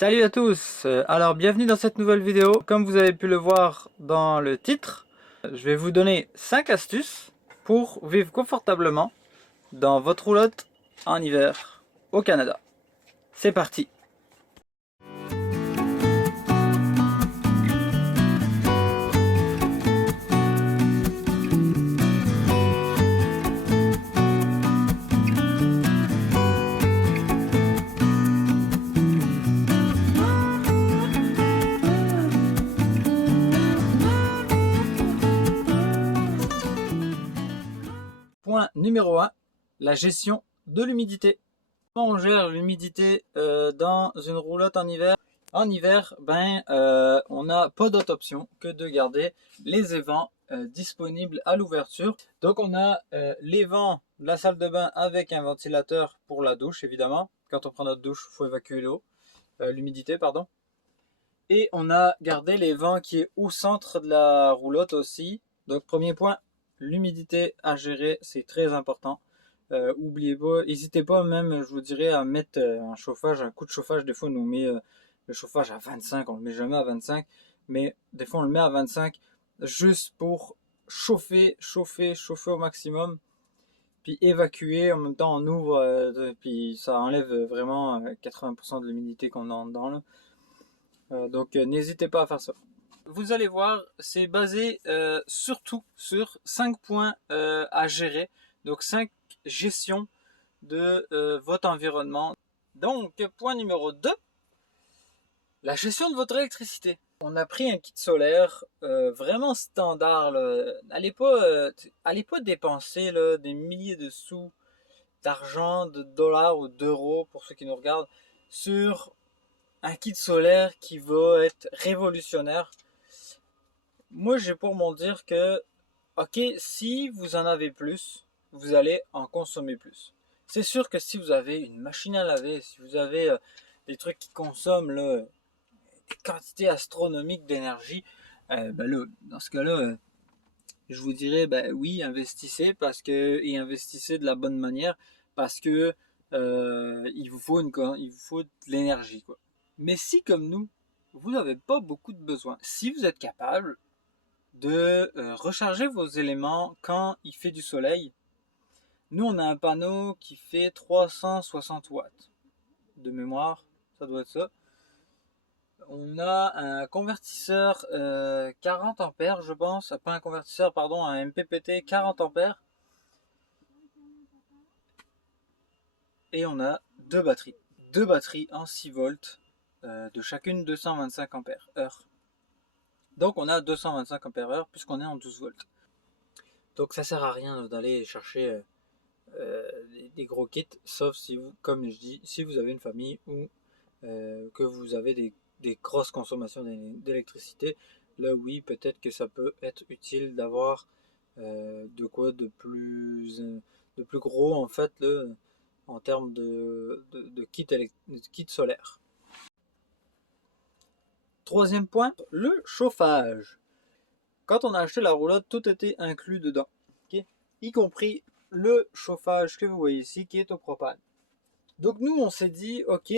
Salut à tous, alors bienvenue dans cette nouvelle vidéo. Comme vous avez pu le voir dans le titre, je vais vous donner 5 astuces pour vivre confortablement dans votre roulotte en hiver au Canada. C'est parti! Point numéro 1, la gestion de l'humidité. Comment on gère l'humidité dans une roulotte en hiver? En hiver, on n'a pas d'autre option que de garder les évents disponibles à l'ouverture. Donc on a les vents de la salle de bain avec un ventilateur pour la douche évidemment. Quand on prend notre douche, il faut évacuer l'eau, l'humidité pardon. Et on a gardé les vents qui est au centre de la roulotte aussi. Donc premier point, l'humidité à gérer, c'est très important. Oubliez pas, n'hésitez pas même, je vous dirais, à mettre un chauffage, un coup de chauffage. Des fois, on nous met le chauffage à 25, on le met jamais à 25, mais des fois, on le met à 25 juste pour chauffer, chauffer, chauffer au maximum, puis évacuer. En même temps, on ouvre, puis ça enlève vraiment 80% de l'humidité qu'on a dedans là. Donc, n'hésitez pas à faire ça. Vous allez voir, c'est basé surtout sur 5 points à gérer. Donc 5 gestions de votre environnement. Donc point numéro 2, la gestion de votre électricité. On a pris un kit solaire vraiment standard. Allez pas dépenser là, des milliers de sous, d'argent, de dollars ou d'euros pour ceux qui nous regardent sur un kit solaire qui va être révolutionnaire. Moi, j'ai pour m'en dire que, ok, si vous en avez plus, vous allez en consommer plus. C'est sûr que si vous avez une machine à laver, si vous avez des trucs qui consomment là, des quantités astronomiques d'énergie, dans ce cas-là, je vous dirais, oui, investissez et investissez de la bonne manière parce que il vous faut de l'énergie, quoi. Mais si, comme nous, vous n'avez pas beaucoup de besoins, si vous êtes capable de recharger vos éléments quand il fait du soleil. Nous, on a un panneau qui fait 360 watts de mémoire, ça doit être ça. On a un convertisseur 40 ampères, je pense, pas un convertisseur, pardon, un MPPT 40 ampères. Et on a deux batteries en 6 volts, de chacune 225 ampères heure. Donc on a 225 ampères heure puisqu'on est en 12 volts. Donc ça sert à rien d'aller chercher des gros kits, sauf si vous, comme je dis, si vous avez une famille ou que vous avez des grosses consommations d'électricité. Là oui, peut-être que ça peut être utile d'avoir de plus gros en fait là, en termes de kit solaire. Troisième point, le chauffage. Quand on a acheté la roulotte, tout était inclus dedans, okay? Y compris le chauffage que vous voyez ici qui est au propane. Donc nous on s'est dit ok,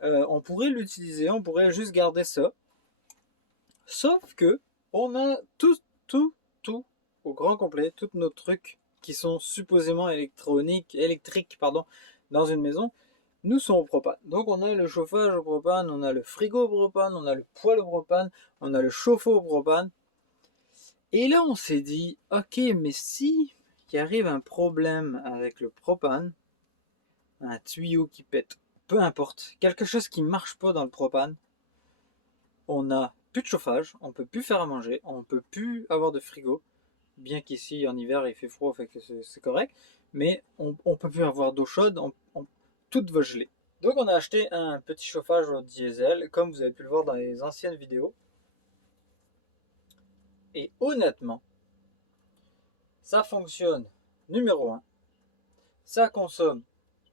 on pourrait l'utiliser, on pourrait juste garder ça. Sauf que on a tout au grand complet, tous nos trucs qui sont supposément électriques dans une maison, nous sont au propane. Donc on a le chauffage au propane, on a le frigo au propane, on a le poêle au propane, on a le chauffe-eau au propane. Et là on s'est dit, ok, mais si il arrive un problème avec le propane, un tuyau qui pète, peu importe, quelque chose qui marche pas dans le propane, on n'a plus de chauffage, on peut plus faire à manger, on peut plus avoir de frigo, bien qu'ici en hiver il fait froid, fait que c'est correct, mais on peut plus avoir d'eau chaude, tout va geler. Donc on a acheté un petit chauffage au diesel, comme vous avez pu le voir dans les anciennes vidéos. Et honnêtement, ça fonctionne, numéro 1, ça consomme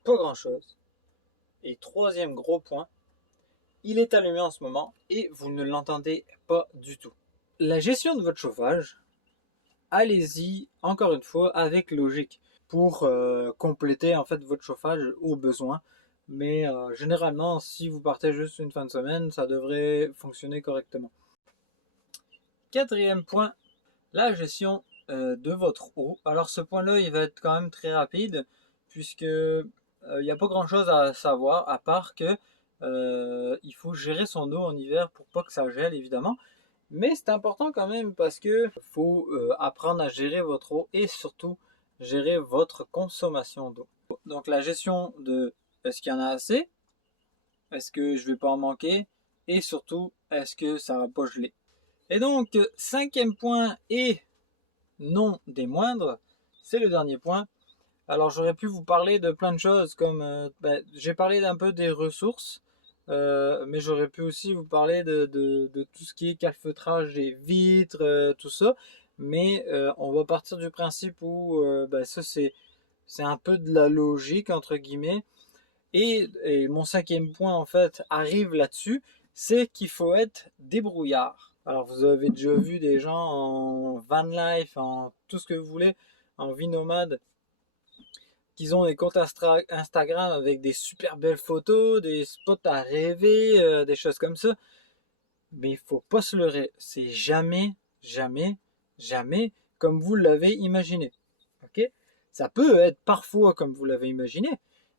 pas grand chose. Et troisième gros point, il est allumé en ce moment et vous ne l'entendez pas du tout. La gestion de votre chauffage, allez-y encore une fois avec logique pour compléter en fait votre chauffage au besoin. Mais généralement, si vous partez juste une fin de semaine, ça devrait fonctionner correctement. Quatrième point, la gestion de votre eau. Alors ce point-là, il va être quand même très rapide, puisque il n'y a pas grand-chose à savoir, à part que il faut gérer son eau en hiver pour pas que ça gèle, évidemment. Mais c'est important quand même parce que faut apprendre à gérer votre eau et surtout gérer votre consommation d'eau. Donc la gestion de est-ce qu'il y en a assez, est-ce que je vais pas en manquer et surtout est-ce que ça va pas geler. Et donc cinquième point et non des moindres, c'est le dernier point. Alors j'aurais pu vous parler de plein de choses comme j'ai parlé un peu des ressources, mais j'aurais pu aussi vous parler de tout ce qui est calfeutrage des vitres, tout ça. Mais on va partir du principe où ça c'est un peu de la logique entre guillemets. Et mon cinquième point en fait arrive là-dessus, c'est qu'il faut être débrouillard. Alors vous avez déjà vu des gens en van life, en tout ce que vous voulez, en vie nomade, qu'ils ont des comptes Instagram avec des super belles photos, des spots à rêver, des choses comme ça. Mais il faut pas se leurrer, c'est jamais, jamais, jamais comme vous l'avez imaginé. Ok? Ça peut être parfois comme vous l'avez imaginé,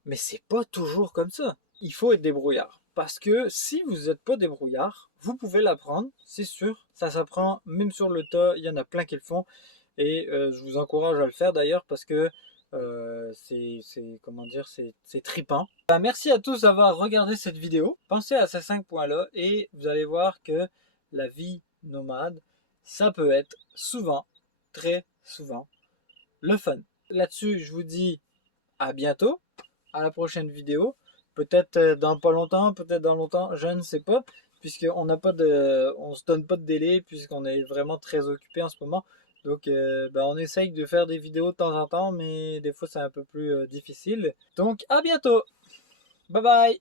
mais c'est pas toujours comme ça. Il faut être débrouillard. Parce que si vous n'êtes pas débrouillard, vous pouvez l'apprendre, c'est sûr. Ça s'apprend même sur le tas, il y en a plein qui le font. Et je vous encourage à le faire d'ailleurs parce que comment dire, c'est trippant. Merci à tous d'avoir regardé cette vidéo. Pensez à ces 5 points-là et vous allez voir que la vie nomade, ça peut être souvent, très souvent, le fun. Là-dessus, je vous dis à bientôt, à la prochaine vidéo. Peut-être dans pas longtemps, peut-être dans longtemps, je ne sais pas, puisqu'on n'a pas de, on se donne pas de délai, puisqu'on est vraiment très occupé en ce moment. Donc, on essaye de faire des vidéos de temps en temps, mais des fois c'est un peu plus difficile. Donc, à bientôt. Bye bye.